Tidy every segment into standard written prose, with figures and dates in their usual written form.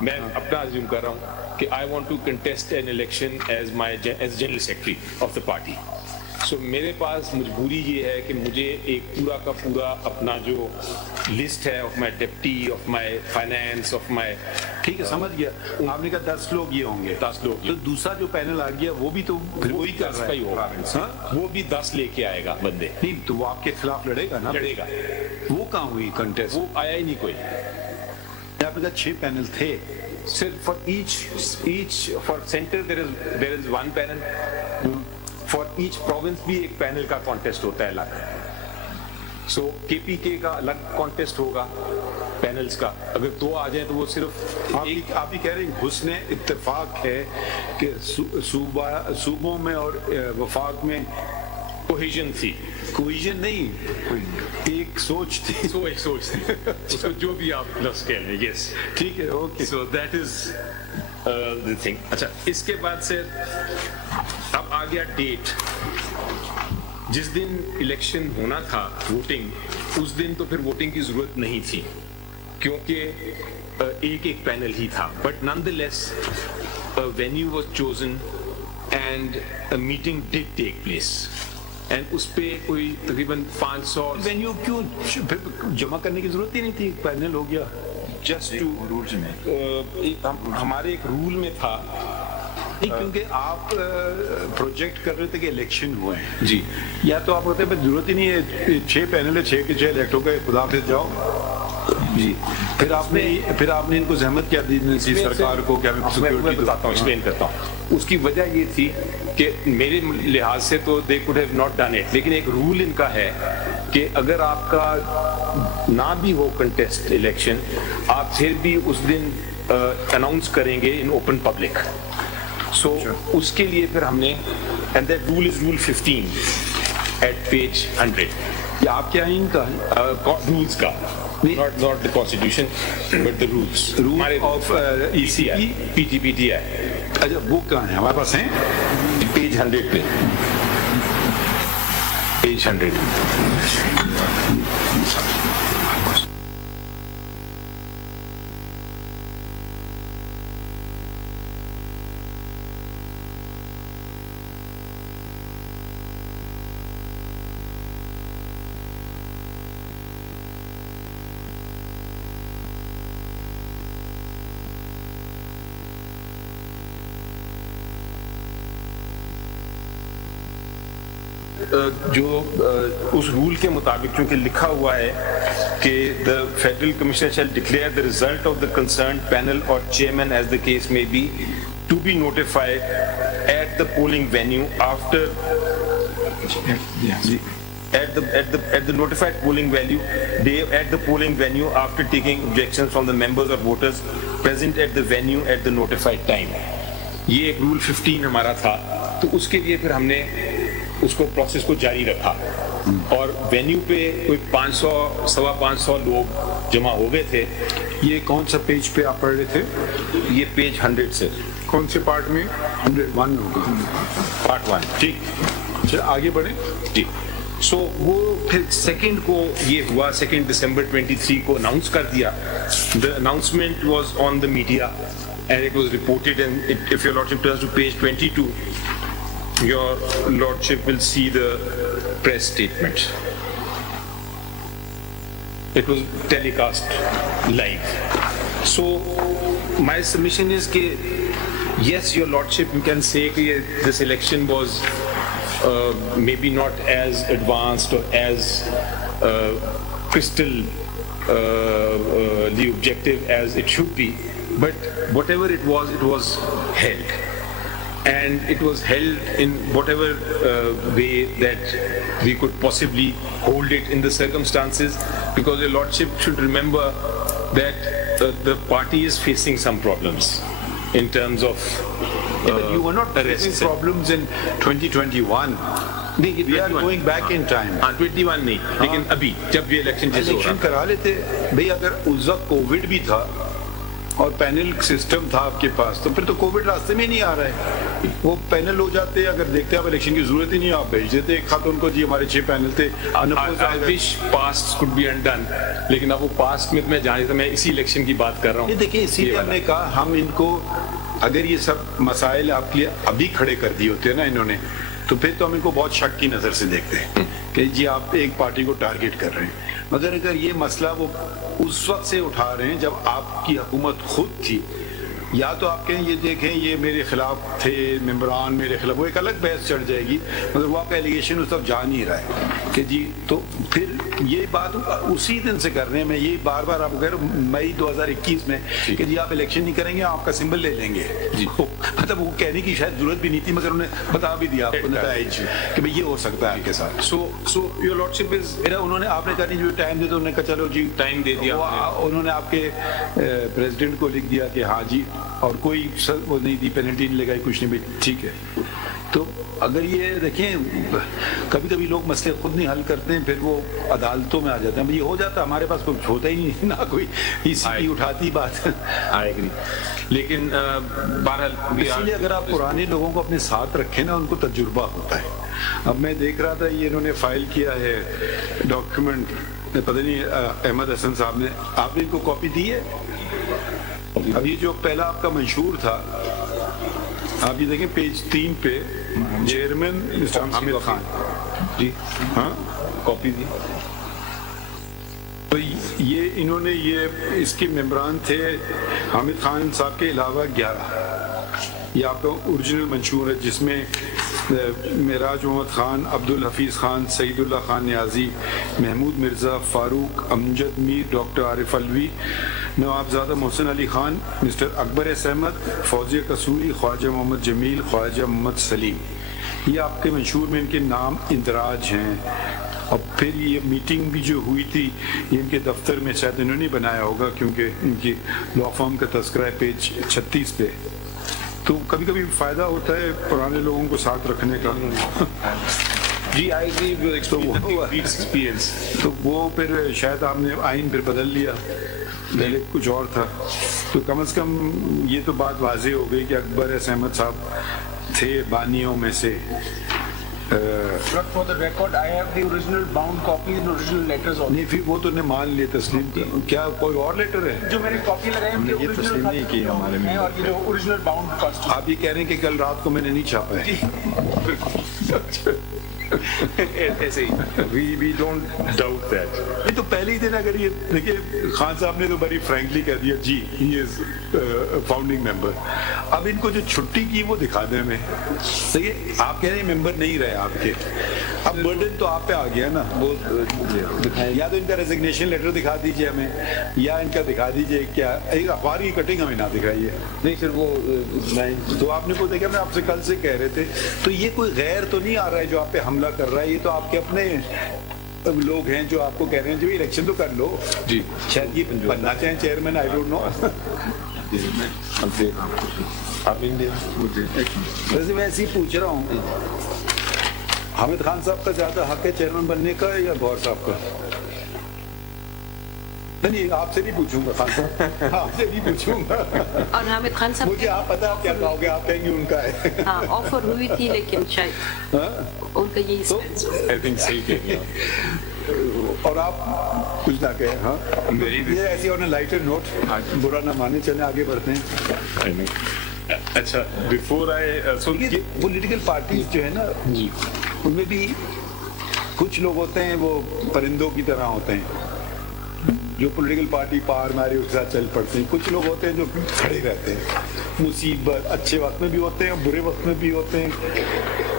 میں اپنا ازیوم کر رہا ہوں کہ I want to contest an election as general secretary of the party. So میرے پاس مجبوری یہ ہے کہ مجھے ایک پورا کا پورا اپنا جو لسٹ ہے of my deputy, of my finance, of my, ٹھیک ہے سمجھ گیا. آپ نے کہا 10 لوگ یہ ہوں گے, 10 لوگ, تو دوسرا جو پینل آ گیا وہ بھی تو وہی کر رہا ہے ہوگا, وہ بھی 10 لے کے آئے گا بندے. نہیں تو وہ آپ کے خلاف لڑے گا نا, لڑے گا. وہ کہاں ہوئی کنٹیسٹ؟ وہ آیا ہی نہیں کوئی. آپ نے کہا 6 پینل تھے. صرف for centre there is one panel. For each province بھی ایک پینل کا کانٹیسٹ ہوتا ہے الگ. سو کے پی کے کا الگ کانٹیسٹ ہوگا پینلز کا. اگر 2 آ جائیں تو وہ صرف آپ بھی کہہ رہے ہیں حسن اتفاق ہے کہ صوبوں میں اور وفاق میں کوہیژن تھی. کوہیژن نہیں, ایک سوچ تھی. ایک سوچ تھی, اس کو جو بھی آپ لفظ کہہ لیں. یس, ٹھیک ہے, okay. So that is the thing. اچھا, اس کے بعد سے اب آ گیا ڈیٹ. جس دن الیکشن ہونا تھا ووٹنگ, اس دن تو پھر ووٹنگ کی ضرورت نہیں تھی کیونکہ ایک پینل ہی تھا. But nonetheless venue was chosen and meeting did take place. And اس پہ کوئی تقریباً 500 وینیو کیوں پھر جمع کرنے کی ضرورت ہی نہیں تھی, پینل ہو گیا. جسٹ ٹو رولز میں ہمارے ایک رول میں تھا. نہیں, کیونکہ آپ پروجیکٹ کر رہے تھے کہ الیکشن ہوئے ہیں جی, یا تو آپ کہتے ہیں ضرورت ہی نہیں ہے, 6 پینل ہے, 6 کے 6 الیکٹ ہو گئے, خدا حافظ جاؤ جی. پھر آپ نے ان کو زحمت کیا دی سرکار کو؟ کیا میں بتاتا ہوں, ایکسپلین کرتا ہوں. اس کی وجہ یہ تھی کہ میرے لحاظ سے تو they could have not done it, لیکن ایک رول ان کا ہے کہ اگر آپ کا نہ بھی ہو کنٹیسٹ الیکشن, آپ پھر بھی اس دن اناؤنس کریں گے ان اوپن پبلک. سو اس کے لیے پھر ہم نے, and that rule is rule 15 eight page 100. یہ آپ کے آئین کا رولز کا, not the constitution but the rules of PTI, PTI. اچھا, وہ کہاں ہیں ہمارے پاس ہیں؟ پیج 100 پہ, پیج 100. جو اس رول کے مطابق چونکہ لکھا ہوا ہے کہ the federal commissioner shall declare the result of the concerned panel or chairman as the case may be to be notified at the polling venue after at the notified polling venue after taking objections from the members or voters present at the venue at the notified time. یہ ایک role 15 ہمارا تھا. تو اس کے لیے پھر ہم نے اس کو پروسیس کو جاری رکھا اور وینیو پہ کوئی 500-550 لوگ جمع ہو گئے تھے. یہ کون سا پیج پہ آپ پڑھ رہے تھے؟ یہ پیج 100 سے. کون سے پارٹ میں؟ 101 ہوگا, پارٹ 1. ٹھیک, اچھا آگے بڑھیں. ٹھیک. سو وہ پھر 2 کو یہ ہوا, 2 دسمبر 23 کو اناؤنس کر دیا. The announcement was on the media and it was reported, and if your lordship turns to page 22, your lordship will see the press statement. It was telecast live. So my submission is that yes, your lordship, you can say that this election was maybe not as advanced or as crystal the objective as it should be, but whatever it was held, and it was held in whatever way that we could possibly hold it in the circumstances, because your lordship should remember that the party is facing some problems in terms of but you were not facing problems in 2021. We are going back in time. 21 نہیں, لیکن ابھی جب یہ election کرا لیتے بھئی, اگر اس وقت کووڈ بھی تھا اور پینل سسٹم تھا آپ کے پاس تو پھر تو کووڈ راستے میں نہیں آ رہا ہے. وہ پینل ہو جاتے اگر دیکھتے آپ الیکشن کی ضرورت ہی نہیں آپ بھیج دیتے ایک خط ان کو جی ہمارے 6 پینل تھے. I wish past could be undone, لیکن اب وہ پاسٹ میں میں جانے میں اسی الیکشن کی بات کر رہا ہوں. یہ دیکھیں اسی لیے ہم نے کہا ہم ان کو اگر یہ سب مسائل آپ کے لیے ابھی کھڑے کر دیے ہوتے ہیں نا انہوں نے تو پھر تو ہم ان کو بہت شک کی نظر سے دیکھتے ہیں کہ جی آپ ایک پارٹی کو ٹارگٹ کر رہے ہیں. مگر اگر یہ مسئلہ وہ اس وقت سے اٹھا رہے ہیں جب آپ کی حکومت خود تھی یا تو آپ کہیں یہ دیکھیں یہ میرے خلاف تھے ممبران میرے خلاف وہ ایک الگ بحث چڑھ جائے گی مگر وہ آپ کا ایلیگیشن اس وقت جا نہیں رہا ہے کہ جی تو پھر یہ بات اسی دن سے کر رہے ہیں. میں یہ بار بار آپ کو کہہ رہا ہوں مئی 2021 میں کہ جی آپ الیکشن نہیں کریں گے آپ کا سمبل لے لیں گے جی مطلب وہ کہنے کی شاید ضرورت بھی نہیں تھی مگر انہوں نے بتا بھی دیا آپ کو نتائج کہ بھئی یہ ہو سکتا ہے آپ کے ساتھ. سو یور لارڈشپ از انہوں نے آپ نے کہا نہیں جو ٹائم دے تو انہوں نے کہا چلو جی ٹائم دے دیا. انہوں نے آپ کے پریزیڈنٹ کو لکھ دیا کہ ہاں جی اور کوئی وہ نہیں دی پینلٹی نہیں لگائی کچھ نہیں بھی ٹھیک ہے. تو اگر یہ دیکھیں کبھی کبھی لوگ مسئلے خود نہیں حل کرتے ہیں پھر وہ عدالتوں میں آ جاتے ہیں. یہ ہو جاتا ہمارے پاس کچھ ہوتا ہی نہیں نہ کوئی اسی اٹھاتی بات آئے گی. لیکن بہرحال اس لیے اگر آپ پرانے لوگوں کو اپنے ساتھ رکھیں نا ان کو تجربہ ہوتا ہے. اب میں دیکھ رہا تھا یہ انہوں نے فائل کیا ہے ڈاکیومنٹ پتہ نہیں احمد حسن صاحب نے آپ نے ان کو کاپی دی ہے. اب یہ جو پہلا آپ کا منشور تھا آپ یہ دیکھیں پیج 3 پہ چیئرمین مسٹر حامد خان جی ہاں کاپی دی. تو یہ انہوں نے یہ اس کے ممبران تھے حامد خان صاحب کے علاوہ 11. یہ آپ کا اوریجنل منشور ہے جس میں معراج محمد خان عبد الحفیظ خان سعید اللہ خان نیازی محمود مرزا فاروق امجد میر ڈاکٹر عارف الوی نوابزادہ محسن علی خان مسٹر اکبر ایس احمد فوزیہ قصوری خواجہ محمد جمیل خواجہ محمد سلیم. یہ آپ کے منشور میں ان کے نام اندراج ہیں. اور پھر یہ میٹنگ بھی جو ہوئی تھی یہ ان کے دفتر میں شاید انہوں نے بنایا ہوگا کیونکہ ان کی لا فارم کا تذکرہ ہے پیج 36 پہ. تو کبھی کبھی فائدہ ہوتا ہے پرانے لوگوں کو ساتھ رکھنے کا. جی آئی ایکسپیرینس تو وہ پھر شاید آپ نے آئین پھر بدل لیا پہلے کچھ اور تھا تو کم از کم یہ تو بات واضح ہو گئی کہ اکبر ایس احمد صاحب تھے بانیوں میں سے. But for the record, I have the original bound copies and original letters also. نہیں پھر وہ تو نے مان لیا تسلیم. کیا کوئی اور لیٹر ہے جو میں نے کاپی لگائی ہم یہ تسلیم نہیں کی ہمارے میں اور یہ جو اوریجنل باؤنڈ کاسٹ آپ یہ کہہ رہے ہیں کہ کل رات کو میں نے نہیں چھاپا ہے ایسے ہی وی ڈونٹ ڈاؤٹ دیٹ. یہ تو پہلے ہی دن اگر یہ دیکھیے خان صاحب نے تو بڑی فرینکلی کہہ دیا جی ہی از فاؤنڈنگ ممبر. اب ان کو جو چھٹی کی وہ دکھا دیں ہمیں. دیکھیے آپ کہہ رہے ہیں ممبر نہیں رہے آپ کے اب برڈن تو آپ پہ آ گیا نا. وہ یا تو ان کا ریزگنیشن لیٹر دکھا دیجیے ہمیں یا ان کا دکھا دیجیے کیا ایک اخبار کی کٹنگ ہمیں نہ دکھائیے. نہیں پھر وہ تو آپ نے کو دیکھا میں آپ سے کل سے کہہ رہے تھے تو یہ کوئی غیر تو نہیں آ رہا ہے جو آپ پہ حملہ کر رہا ہے. یہ تو آپ کے اپنے لوگ ہیں جو آپ کو کہہ رہے ہیں جو الیکشن تو کر لو جی شاید یہ بننا چاہیں چیئرمین آئی ڈونٹ نو. ویسے میں ایسے ہی پوچھ رہا ہوں حامد خان صاحب کا زیادہ حق ہے چیئرمین بننے کا یا گور صاحب کا؟ نہیں آپ سے نہیں پوچھوں گا خان صاحب آپ سے نہیں پوچھوں گا. اور حامد خان صاحب مجھے آپ پتا آپ کیا کہو گے آپ کہیں گے ان کا ہے. ہاں آفر ہوئی تھی لیکن شاید ان کا یہی آئی تھنک صحیح کہہ دیا. اور آپ کچھ نہ کہیں. ہاں یہ ایسی اور لائٹر نوٹ برا نہ مانے چلیں آگے بڑھتے ہیں. اچھا بفور آئی پولیٹیکل پارٹیز جو ہے نا جی ان میں بھی کچھ لوگ ہوتے ہیں وہ پرندوں کی طرح ہوتے ہیں جو پولیٹیکل پارٹی پار مارے اس کے ساتھ چل پڑتے ہیں. کچھ لوگ ہوتے ہیں جو کھڑے رہتے ہیں مصیبت اچھے وقت میں بھی ہوتے ہیں برے وقت میں بھی ہوتے ہیں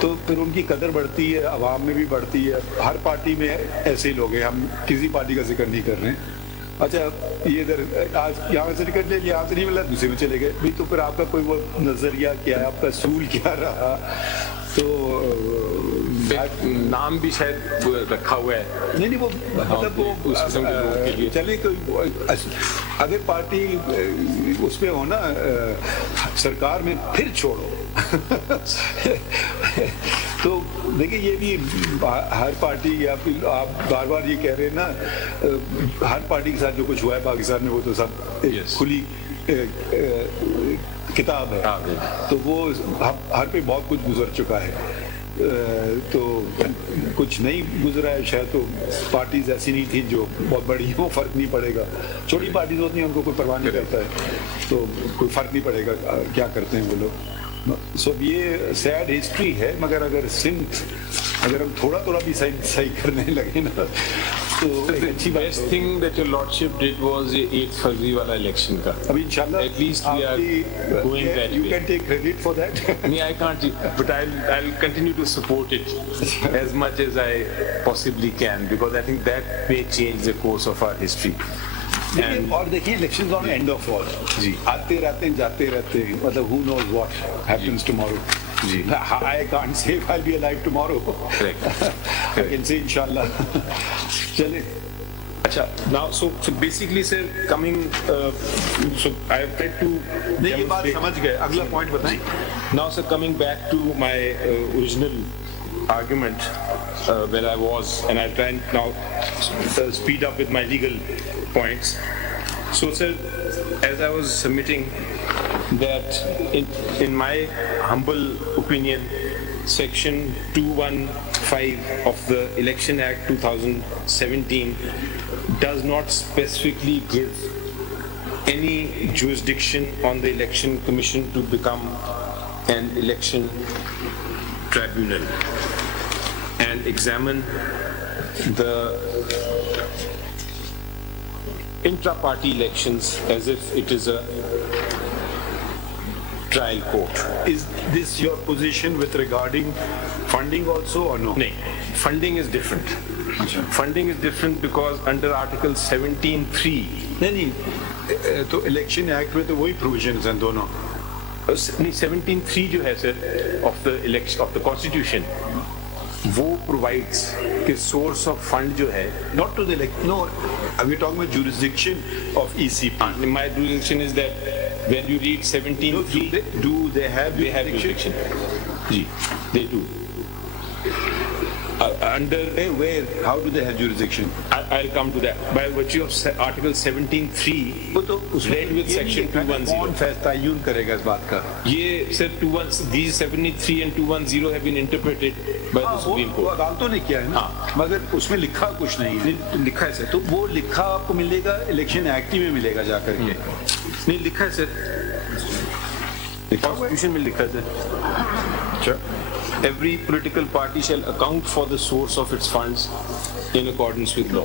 تو پھر ان کی قدر بڑھتی ہے عوام میں بھی بڑھتی ہے. ہر پارٹی میں ایسے ہی لوگ ہیں ہم کسی پارٹی کا ذکر نہیں کر رہے ہیں. اچھا یہ ادھر آج یہاں سے نکل لے یہاں سے نہیں ملا دوسرے میں چلے گئے بھی تو پھر آپ کا کوئی وہ نظریہ کیا ہے آپ کا اصول کیا رہا. تو نام بھی شاید رکھا ہوا ہے نہیں وہ مطلب وہ چلے اگر پارٹی اس پہ ہو نا سرکار میں پھر چھوڑو تو دیکھیں یہ بھی ہر پارٹی یا آپ بار بار یہ کہہ رہے ہیں نا ہر پارٹی کے ساتھ جو کچھ ہوا ہے پاکستان میں وہ تو سب کھلی کتاب ہے تو وہ ہر پہ بہت کچھ گزر چکا ہے, تو کچھ نہیں گزرا ہے شاید, تو پارٹیز ایسی نہیں تھیں جو بہت بڑی وہ فرق نہیں پڑے گا, چھوٹی پارٹیز ہوتی ہیں ان کو کوئی پرواہ نہیں کرتا ہے, تو کوئی فرق نہیں پڑے گا کیا کرتے ہیں وہ لوگ. سو یہ سیڈ ہسٹری ہے, مگر اگر اگر ہم تھوڑا تھوڑا بھی صحیح کرنے لگے نا تو اچھی بات. Best thing that your lordship did was یہ 8 فروری والا الیکشن کا. ابھی انشاءاللہ at least we are going that way. You can take credit for that. نہیں, I can't, but I'll continue to support it as much as I possibly can, because I think that may change the course of our history. اور دیکھیے elections on and off all, جی آتے رہتے ہیں جاتے رہتے ہیں, مطلب who knows what happens tomorrow. G I can't say if I'll be alive tomorrow. I can say inshallah. چلیں. اچھا, now so basically sir coming so I have tried to نہیں یہ بات سمجھ گئے, اگلا پوائنٹ بتائیں. Now sir, coming back to my original argument where I was, and I'll try and now speed up with my legal points. So sir, as I was submitting that in my humble opinion, section 215 of the Election Act 2017 does not specifically give any jurisdiction on the Election Commission to become an election tribunal and examine the intra-party elections as if it is a trial court. Is this your position with regarding funding also or no? No, funding is different. Funding is different because under Article 17(3 نہیں تو election act میں تو وہی provisions ہیں دونوں. نہیں, 17(3 جو ہے سر آف دا کانسٹیٹیوشن, وہ پرووائڈس کہ سورس آف فنڈ جو ہے not to the no we are talking about jurisdiction of ECP. My jurisdiction is that when you read 17(3 do they have jurisdiction? G they do. Under where, how do they have jurisdiction? I'll come to that. By virtue of Article 17(3 read with section 210. کون فیصلہ تعین کرے گا اس بات کا؟ یہ سر 210 these 73 and 210 have been interpreted by the Supreme Court. وہ عدالتوں نے کیا ہے نا, مگر اس میں لکھا کچھ نہیں ہے. لکھا ہے سر, تو وہ لکھا آپ کو ملے گا الیکشن ایکٹ میں ملے گا جا کر کے. نہیں لکھا ہے سر, کانسٹیٹیوشن میں لکھا ہے سر. Every political party shall account for the source of its funds in accordance with law.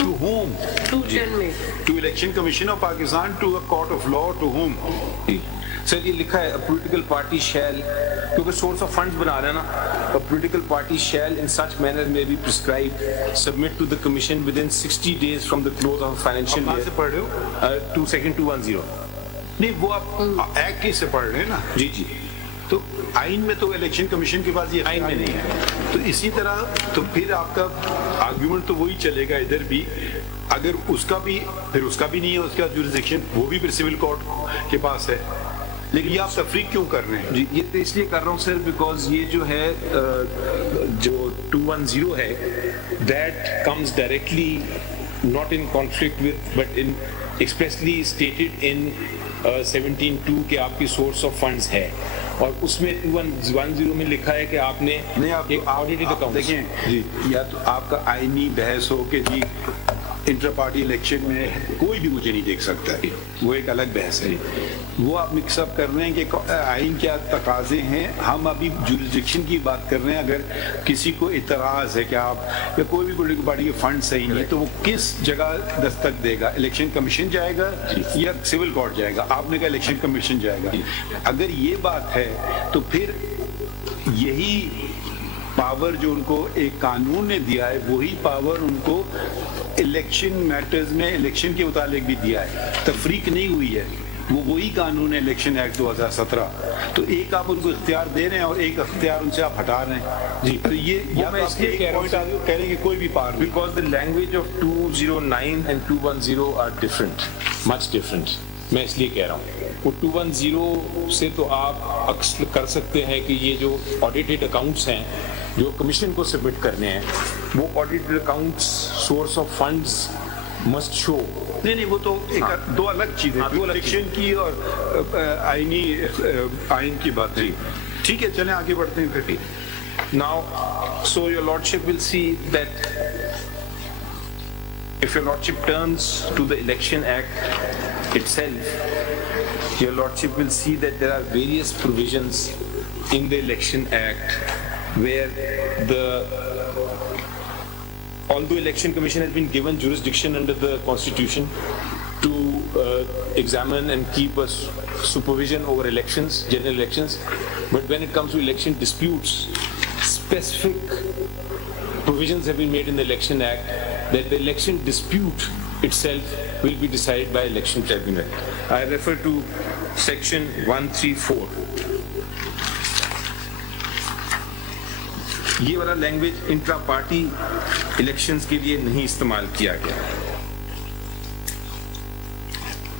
To whom? 210 میں. To Election Commission of Pakistan, to a court of law, to whom? سر یہ لکھا ہے, a political party shall, کیونکہ source of funds بنا رہے ہیں نا, a political party shall in such manner may be prescribed submit to the commission within 60 days from the close of a financial year. کہاں سے پڑھ رہے ہو؟ to section 210. نہیں وہ آپ ایکٹ ہی سے پڑھ رہے ہیں نا. جی جی, تو آئین میں تو الیکشن کمیشن کے پاس یہ آئین میں نہیں ہے. تو اسی طرح تو پھر آپ کا آرگیومنٹ تو وہی چلے گا ادھر بھی, اگر اس کا بھی پھر اس کا بھی نہیں ہے اس کا جوریسڈکشن, وہ بھی پھر سول کورٹ کے پاس ہے. لیکن یہ آپ تفریق کیوں کر رہے ہیں؟ جی یہ تو اس لیے کر رہا ہوں سر بیکاز یہ جو ہے جو 210 ہے that comes directly not in conflict with but in expressly stated in 17(2 کہ آپ کی سورس آف فنڈز ہے, اور اس میں 210 میں لکھا ہے کہ آپ نے ایک آڈیٹڈ اکاؤنٹ. دیکھیں جی, یا تو آپ کا آئینی بحث ہو کہ جی انٹر پارٹی الیکشن میں کوئی بھی مجھے نہیں دیکھ سکتا ہے, وہ ایک الگ بحث ہے. وہ آپ مکس اپ کر رہے ہیں کہ آئین کیا تقاضے ہیں. ہم ابھی جوریسڈکشن کی بات کر رہے ہیں. اگر کسی کو اعتراض ہے کہ آپ یا کوئی بھی پولیٹیکل پارٹی کے فنڈ صحیح نہیں ہے تو وہ کس جگہ دستک دے گا؟ الیکشن کمیشن جائے گا یا سول کورٹ جائے گا؟ آپ نے کہا الیکشن کمیشن جائے گا. اگر یہ بات ہے تو پھر یہی پاور جو ان کو ایک قانون نے دیا ہے وہی پاور ان کو الیکشن میٹرز میں الیکشن کے متعلق بھی دیا ہے. تفریق نہیں ہوئی ہے, وہ وہی قانون ہے الیکشن ایکٹ 2017. تو ایک آپ ان کو اختیار دے رہے ہیں اور ایک اختیار ان سے آپ ہٹا رہے ہیں. جی تو یہ میں اس لیے کہہ رہا ہوں کہہ رہے ہیں کہ کوئی بھی پار, because the language of 209 and 210 are different, much different. میں اس لیے کہہ رہا ہوں وہ 210 سے تو آپ اکثر کر سکتے ہیں کہ یہ جو آڈیٹڈ اکاؤنٹس ہیں جو کمیشن کو سبمٹ کرنے ہیں, وہ audited accounts source of funds must show نہیں وہ تو دو الگ چیزیں، الیکشن کی اور آئین کی بات ہے. ٹھیک ہے چلیں آگے بڑھتے ہیں پھر. Now, so your lordship will see that if your lordship turns to the Election Act itself, your lordship will see that there are various provisions in the Election Act where although Election Commission has been given jurisdiction under the Constitution to examine and keep a supervision over elections, general elections, but when it comes to election disputes, specific provisions have been made in the Election Act that the election dispute itself will be decided by election tribunal. I refer to section 134. یہ والا language intra party elections کے لیے نہیں استعمال کیا گیا.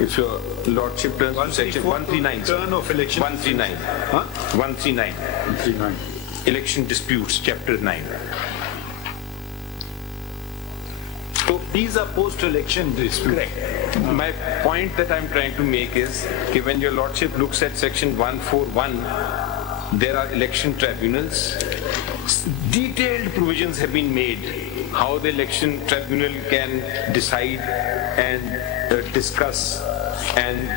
If your lordship turns to section 139, turn of election 139 election disputes chapter 9. So these are post-election disputes. Correct. My point that I'm trying to make is that when your lordship looks at section 141, there are election tribunals. Detailed provisions have been made how the election tribunal can decide and discuss and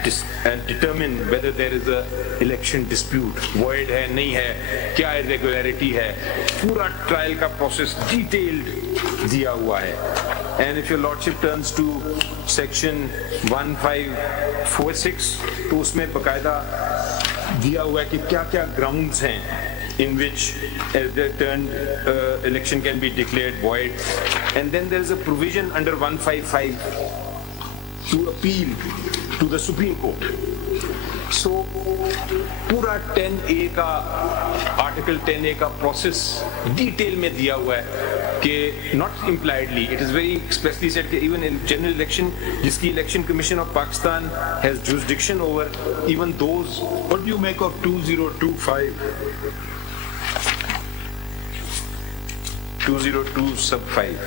determine whether there is a election dispute, void ہے نہیں ہے, کیا irregularity ہے, پورا trial کا process detailed دیا ہوا ہے. And if your lordship turns to section 1546 تو اس میں باقاعدہ دیا ہوا ہے کہ کیا کیا گراؤنڈز ہیں in which election can be declared void. And then there is a provision under 155 to appeal to the Supreme Court. So پورا 10A کا آرٹیکل 10A کا پروسیس ڈیٹیل میں دیا ہوا ہے کہ not impliedly, it is very expressly said کہ even in general election جس کی Election Commission of Pakistan has jurisdiction over, even those. What do you make of 2025? 202 sub 5.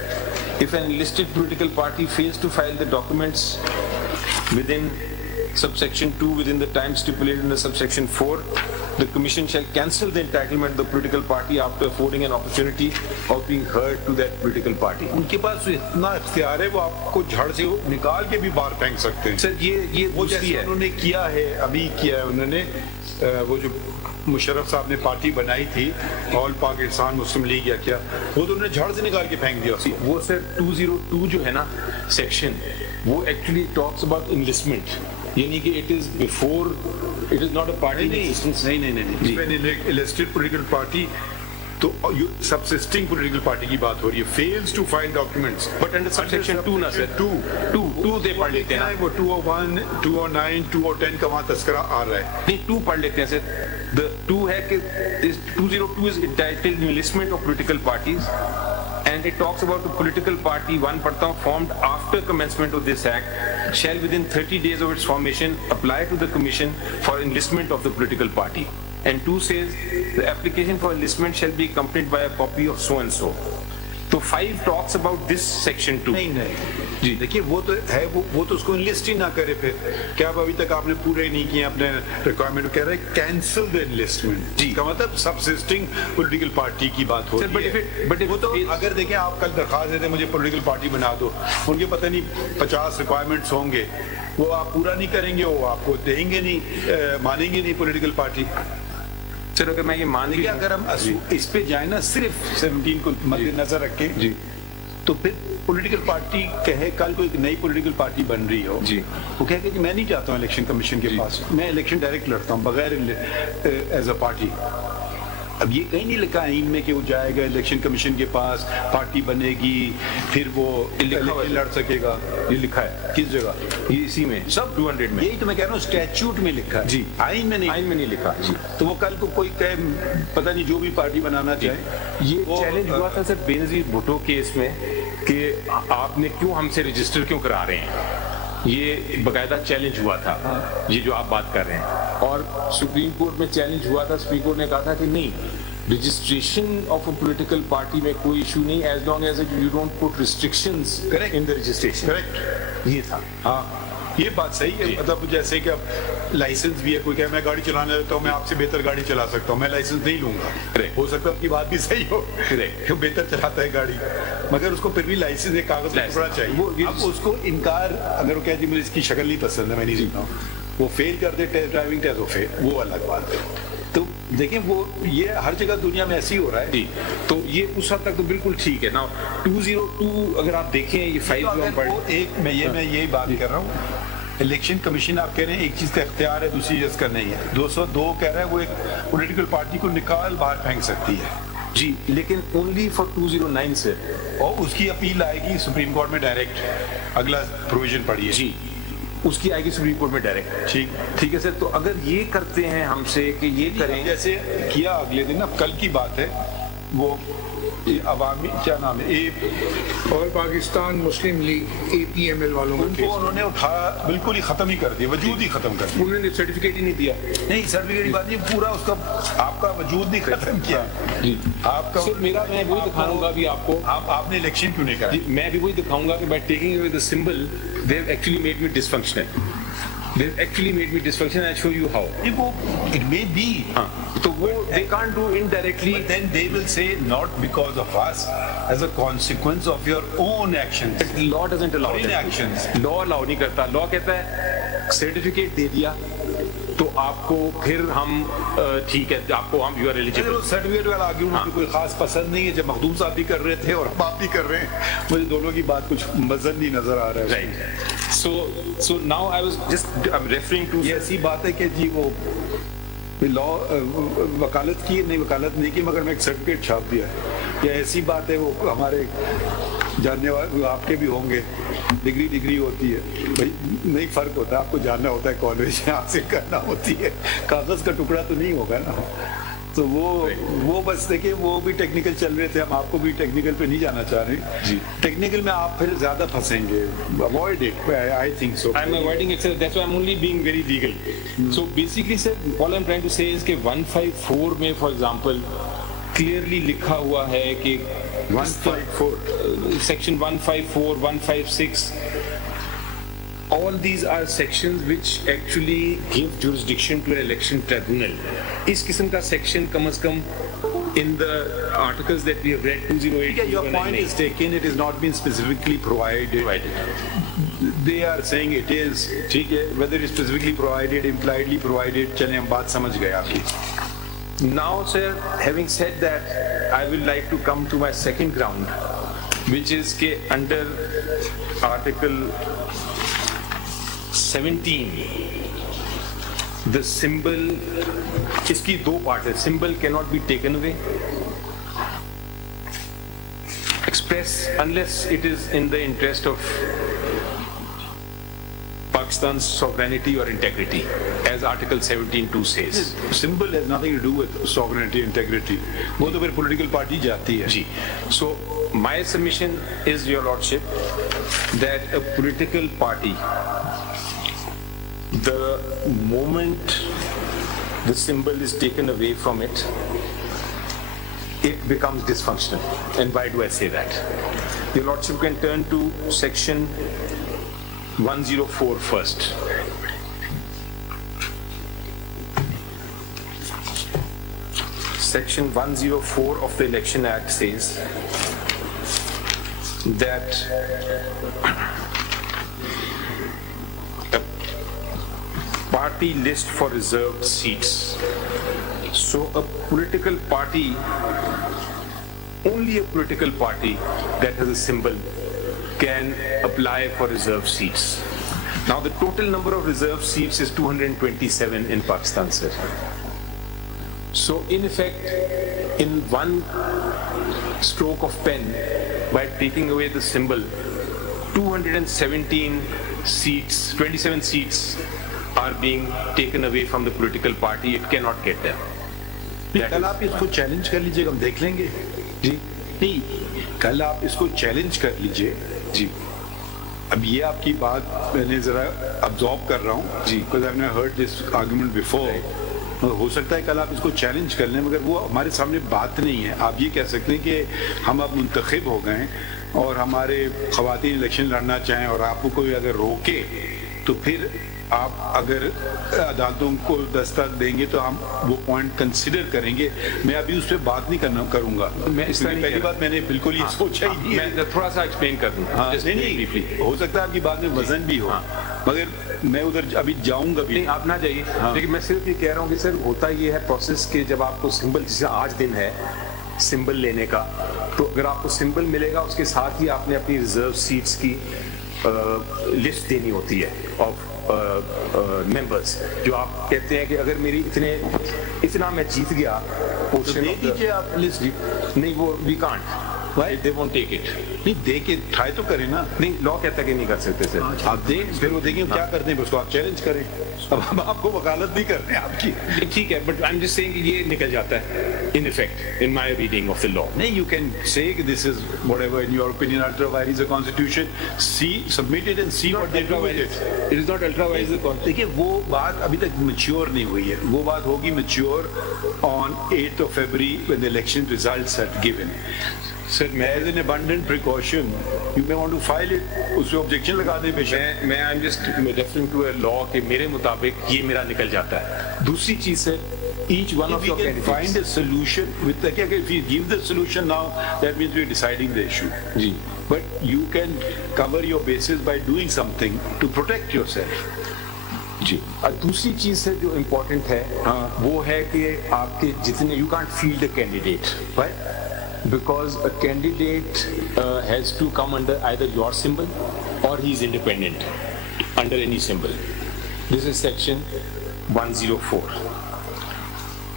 If an enlisted political party fails to file the documents within subsection 2 within the time stipulated in the subsection 4, the commission shall cancel the entitlement of the political party after affording an opportunity of being heard to that political party. ان کے پاس اتنا اختیار ہے وہ آپ کو جھڑ سے نکال کے بھی باہر پھینک سکتے ہیں. سر یہ وہ جیسے انہوں نے کیا ہے ابھی کیا ہے انہوں نے وہ جو مشرف صاحب نے پارٹی بنائی تھی آل پاکستان مسلم لیگ یا کیا, وہ تو انہوں نے جھڑ سے نکال کے پھینک دیا. وہ سر 202 جو ہے نا سیکشن, وہ ایکچولی ٹاکس اباؤٹ انلسٹمنٹ, یعنی کہ it is before, it is not a party. نہیں الیکٹڈ پولیٹیکل پارٹی تو سبسسٹنگ پولیٹیکل پارٹی کی بات ہو رہی ہے. Fails to file documents but under subsection 2 نا سر, 2 دے پڑھ لیتے ہیں وہ 201 209 210 کا وہاں تذکرہ آ رہا ہے. نہیں 2 پڑھ لیتے ہیں سر. The 2 ہے کہ 202 is entitled enlistment of political parties and it talks about the political party, one پڑھتا ہوں, formed after commencement of this act shall within 30 days of its formation apply to the commission for enlistment of the political party. And 2 says the application for enlistment shall be accompanied by a copy of so and so. تو 5 talks about this section 2. نہیں جی دیکھیے وہ تو ہے, وہ تو اس کو انلسٹ ہی نہ کرے. پھر کیا ابھی تک آپ نے پورے نہیں کیے اپنے ریکوائرمنٹ, کہہ رہے ہیں کینسل دا انلسٹمنٹ. جی کا مطلب سبسسٹنگ پولیٹیکل پارٹی کی بات ہو رہی ہے. بٹ وہ تو اگر دیکھیں آپ کل درخواست دیتے مجھے پولیٹیکل پارٹی بنا دو, ان کے پتہ نہیں 50 ریکوائرمنٹس ہوں گے, وہ آپ پورا نہیں کریں گے, وہ آپ کو دیں گے نہیں, مانیں گے نہیں پولیٹیکل پارٹی. چلو اگر میں یہ مان لیا, اگر ہم اس پہ جائیں نا صرف 17 کو مد نظر رکھ کے, جی تو پھر پولیٹیکل پارٹی کہے کل کوئی نئی پولیٹیکل پارٹی بن رہی ہو, جی وہ کہے کہ میں نہیں جاتا ہوں الیکشن کمیشن کے پاس, میں الیکشن ڈائریکٹ لڑتا ہوں بغیر ایز اے پارٹی. اب یہ کہیں نہیں لکھا آئین میں کہ وہ جائے گا الیکشن کمیشن کے پاس, پارٹی بنے گی, پھر وہ لڑ سکے گا. یہ لکھا ہے کس جگہ؟ یہ اسی میں سب 200 میں. یہی تو میں کہہ رہا ہوں اسٹیچوٹ میں لکھا ہے, جی آئین میں نہیں, آئین میں نہیں لکھا. جی تو وہ کل کو کوئی کہے پتہ نہیں جو بھی پارٹی بنانا چاہے. یہ چیلنج ہوا تھا سر بینظیر بھٹو کیس میں کہ آپ نے کیوں ہم سے رجسٹر کیوں کرا رہے ہیں, یہ باقاعدہ چیلنج ہوا تھا یہ جو آپ بات کر رہے ہیں. اور سپریم کورٹ میں چیلنج ہوا تھا, سپریم کورٹ نے کہا تھا کہ نہیں, registration of a political party میں کوئی ایشو نہیں, as long as you don't put restrictions in the registration. Correct, یہ تھا. ہاں یہ بات صحیح ہے. مطلب جیسے کہ اب لائسنس بھی ہے, کوئی کہ میں گاڑی چلانا چاہتا ہوں, میں آپ سے بہتر گاڑی چلا سکتا ہوں, میں لائسنس نہیں لوں گا. ہو سکتا ہے آپ کی بات بھی صحیح ہو, بہتر چلاتا ہے گاڑی, مگر اس کو پھر بھی لائسنس ایک کاغذ کا ٹکڑا چاہیے. اب اس کو انکار اگر وہ کہہ دی مجھے اس کی شکل نہیں پسند ہے, میں نہیں سیکھتا ہوں, وہ فیل کر دے ٹیسٹ ڈرائیونگ ٹیسٹ, وہ الگ بات ہے. تو دیکھیں وہ یہ ہر جگہ دنیا میں ایسے ہی ہو رہا ہے. جی تو یہ اس حد تک تو بالکل ٹھیک ہے. نا 202 اگر آپ دیکھیں یہ 5 ایک میں یہی بات کر رہا ہوں, الیکشن کمیشن آپ کہہ رہے ہیں ایک چیز کا اختیار ہے, دوسری چیز کا نہیں ہے. 202 کہہ رہا ہے وہ ایک پولیٹیکل پارٹی کو نکال باہر پھینک سکتی ہے. جی لیکن اونلی فار 209 سے, اور اس کی اپیل آئے گی سپریم کورٹ میں ڈائریکٹ. اگلا پروویژن پڑھیے. جی اس کی آئے گی سپریم کورٹ میں ڈائریکٹ. ٹھیک ہے سر. تو اگر یہ کرتے ہیں ہم سے کہ یہ کریں جیسے کیا اگلے دن, اب کل کی بات ہے, وہ عوامی کیا نام ہے اور پاکستان مسلم لیگ APML والوں ان کو انہوں نے اٹھا بالکل ہی ختم ہی کر دیا, وجود ہی ختم کر دیا. انہوں نے سرٹیفکیٹ ہی نہیں دیا. نہیں سرٹیفکیٹ کی بات نہیں, پورا اس کا آپ کا وجود نہیں ختم کیا. جی آپ کا میرا میں وہی دکھاؤں گا بھی آپ کو. آپ نے الیکشن کیوں نہیں کرا؟ میں بھی وہی دکھاؤں گا کہ by taking away the symbol they have actually made me dysfunctional. They've actually made me dysfunctional. I'll show you how. It may be. تو وہ they can't do indirectly. But then they will say not because of us, as a consequence of your own actions. Law doesn't allow that. Actions. Law allow نہیں کرتا. Law کہتا ہے certificate دے دیا تو آپ کو پھر ہم ٹھیک ہے آپ کو ہم یو آر ایلیجیبل. سرٹیفکیٹ والا آرگیومنٹ کوئی خاص پسند نہیں ہے. جب مخدوم صاحب بھی کر رہے تھے اور آپ بھی کر رہے ہیں, مجھے دونوں کی بات کچھ مزن نہیں نظر آ رہا ہے. Right. So now I was just I'm referring to. یہ ایسی بات ہے کہ جی وہ لا وکالت کی نہیں, وکالت نہیں کی, مگر میں ایک سرٹیفکیٹ چھاپ دیا ہے. یہ ایسی بات ہے, وہ ہمارے جاننے والے آپ کے بھی ہوں گے, ڈگری ہوتی ہے بھائی, نہیں فرق ہوتا ہے, آپ کو جاننا ہوتا ہے کالج آپ سے کرنا ہوتی ہے, کاغذ کا ٹکڑا تو نہیں ہوگا نا. تو وہ بس دیکھیں وہ بھی ٹیکنیکل چل رہے تھے, ہم آپ کو بھی ٹیکنیکل پہ نہیں جانا چاہ رہے. جی ٹیکنیکل میں آپ پھر زیادہ پھنسیں گے. Avoid it. I think so. I'm avoiding it, sir. That's why I'm only being very legal. So basically, sir, all I'm trying to say is کہ 154 میں for example clearly لکھا ہوا ہے کہ 154 section 154, 156, all these are sections which actually give jurisdiction to an election tribunal. اس قسم کا section come is come in the articles that we have read 208. Your point is taken. It is not been specifically provided. They are saying it is. ٹھیک ہے, whether it's specifically provided, impliedly provided, چلیں ہم بات سمجھ گئے آپ کی. Now, sir, having said that, I will like to come to my second ground, which is کہ under Article 17, the symbol, اس کی دو پارٹ ہے. Symbol cannot be taken away, express unless it is in the interest of Pakistan's sovereignty or integrity, as Article 17(2) says. Symbol has nothing to do with sovereignty, integrity. وہ تو پھر political party جاتی ہے. جی. So my submission is, your lordship, that a political party, the moment the symbol is taken away from it, it becomes dysfunctional. And why do I say that? Your lordship can turn to section 104 first. Section 104 of the Election Act says that a party list for reserved seats. So a political party, only a political party that has a symbol can apply for reserved seats. Now the total number of reserved seats is 227 in Pakistan, sir. So in effect, in one stroke of pen, by taking away the symbol, 217 seats, 27 seats are being taken away from the political party. It cannot get them. کل آپ اس کو challenge کر لیجئے, ہم دیکھ لیں گے. جی نہیں, کل آپ اس کو چیلنج کر لیجئے. جی اب یہ آپ کی بات میں نے ذرا ابزارو کر رہا ہوں. جی, because I've never heard this argument before. ہو سکتا ہے کل آپ اس کو چیلنج کر لیں مگر وہ ہمارے سامنے بات نہیں ہے. آپ یہ کہہ سکتے ہیں کہ ہم اب منتخب ہو گئے اور ہمارے خواتین الیکشن لڑنا چاہیں اور آپ کو کوئی اگر روکے تو پھر آپ اگر عدالتوں کو دستک دیں گے تو ہم وہ پوائنٹ کنسیڈر کریں گے. میں ابھی اس پہ بات نہیں کروں گا. میں اس طرح پہلی بات میں نے بالکل یہ سوچا ہی نہیں. میں تھوڑا سا ایکسپلین کر دوں. نہیں ہو سکتا ہے آپ کی بات میں وزن بھی ہو مگر میں ادھر ابھی جاؤں گا بھی نہیں. آپ نہ جائیے لیکن میں صرف یہ کہہ رہا ہوں کہ سر ہوتا یہ ہے پروسیس کہ جب آپ کو سمبل جیسے آج دن ہے سمبل لینے کا تو اگر آپ کو سمبل ملے گا اس کے ساتھ ہی آپ نے اپنی ریزرو سیٹس کی لسٹ دینی ہوتی ہے آف ممبرس جو آپ کہتے ہیں کہ اگر میری اتنا میں جیت گیا دے دیجیے آپ لسٹ. نہیں وہ we can't they won't take it. نہیں دے کے ٹرائی تو کریں نا. نہیں لا کہتا کہ نہیں کر سکتے سر. آپ دیں پھر وہ دیکھیں کیا کرتے ہیں اس کو آپ چیلنج کریں. اب ہم آپ کو وکالت نہیں کر رہے ہیں آپ کی. ٹھیک ہے but I am just saying کہ یہ نکل جاتا ہے in effect in my reading of the law. نہیں you can say this is whatever in your opinion ultra vires the constitution. See submit it and see what they do with it. It is not ultra vires the constitution. دیکھیں وہ بات ابھی تک mature نہیں ہوئی ہے. وہ بات ہوگی mature on 8th of February when the election results are given. Sir, as an abundant precaution, you may want to file it. اس پہ objection لگا دیں بے شک. میں I'm just referring to a law کہ میرے مطابق یہ میرا نکل جاتا ہے. دوسری چیز سے each one of your candidates. If we can find a solution with the, if we give the solution now, that means we are deciding the issue. G. But you can cover your bases by doing something to protect yourself. جی. دوسری چیز سے جو important ہے وہ ہے کہ آپ کے جتنے you can't field a candidate, right? Because a candidate has to come under either your symbol or he is independent under any symbol. This is section 104.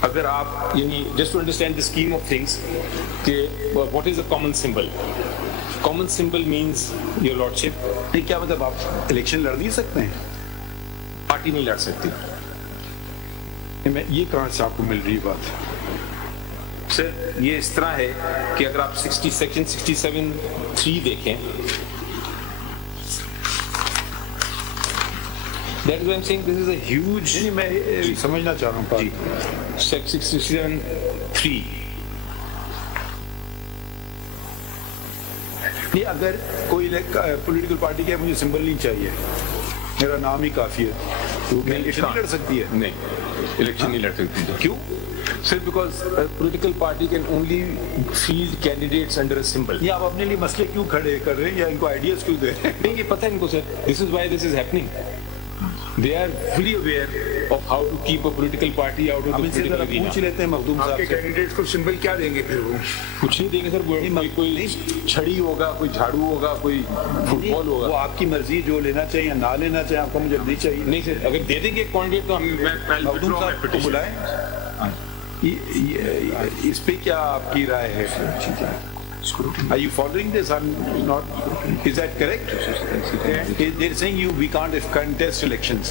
اگر آپ یعنی just to understand the scheme of things کہ what is a common symbol? Common symbol means your lordship. یہ کیا مطلب آپ election لڑ نہیں سکتے ہیں؟ پارٹی نہیں لڑ سکتی. یہ کہاں سے آپ کو مل رہی بات؟ سر یہ اس طرح ہے کہ اگر آپ سیکشن 67(3) دیکھیں that is why I'm saying this is a huge. میں سمجھنا چاہ رہا ہوں. جی. سیکشن 67(3) نہیں اگر کوئی پولیٹیکل پارٹی کہ مجھے سمبل نہیں چاہیے میرا نام ہی کافی ہے تو الیکشن نہیں لڑ سکتی ہے. نہیں الیکشن نہیں لڑ سکتی. کیوں؟ Sir, because a political party can only field candidates under a symbol. یہ آپ اپنے لیے مسئلے کیوں کھڑے کر رہے ہیں یا ان کو آئیڈیاز کیوں دے رہے ہیں؟ نہیں یہ پتہ ہے ان کو سر. This is why this is happening. They are fully aware of how to keep a political party out of the political arena. پوچھ لیتے ہیں مخدوم صاحب آپ کے کینڈیڈیٹس کو سمبل کیا دیں گے پھر وہ؟ کچھ نہیں دیں گے سر. کوئی چھڑی ہوگا, کوئی جھاڑو ہوگا, کوئی فٹ بال ہوگا. وہ آپ کی مرضی جو لینا چاہیے نہ لینا چاہیے آپ کو مجھے نہیں چاہیے. نہیں سر اگر دے دیں گے ایک کینڈیڈیٹ تو میں مخدوم صاحب کو بلائیں. اس پہ کیا آپ کی رائے ہے؟ Are you following this? I'm not. Is that correct? They're saying we can't contest elections.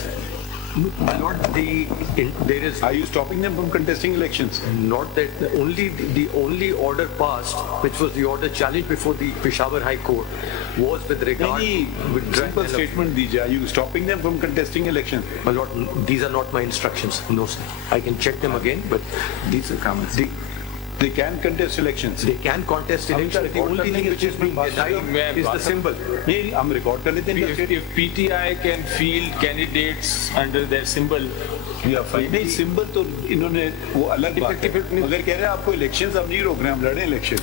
Not there is. Are you stopping them from contesting elections? Not that. The only order passed, which was the order challenged before the Peshawar High Court, was with regard. Simple statement دیجیے. Are you stopping them from contesting elections? My lord, these are not my instructions. No, sir. I can check them again, but these are comments. They can contest elections. They can contest elections. The only thing which is being denied is the symbol. نہیں ہم record کر لیتے ہیں. If PTI can field candidates under their symbol. نہیں symbol تو انہوں نے وہ الگ بات ہے. اگر کہہ رہے ہیں آپ کو الیکشنز اب نہیں روک رہے ہیں ہم لڑیں election.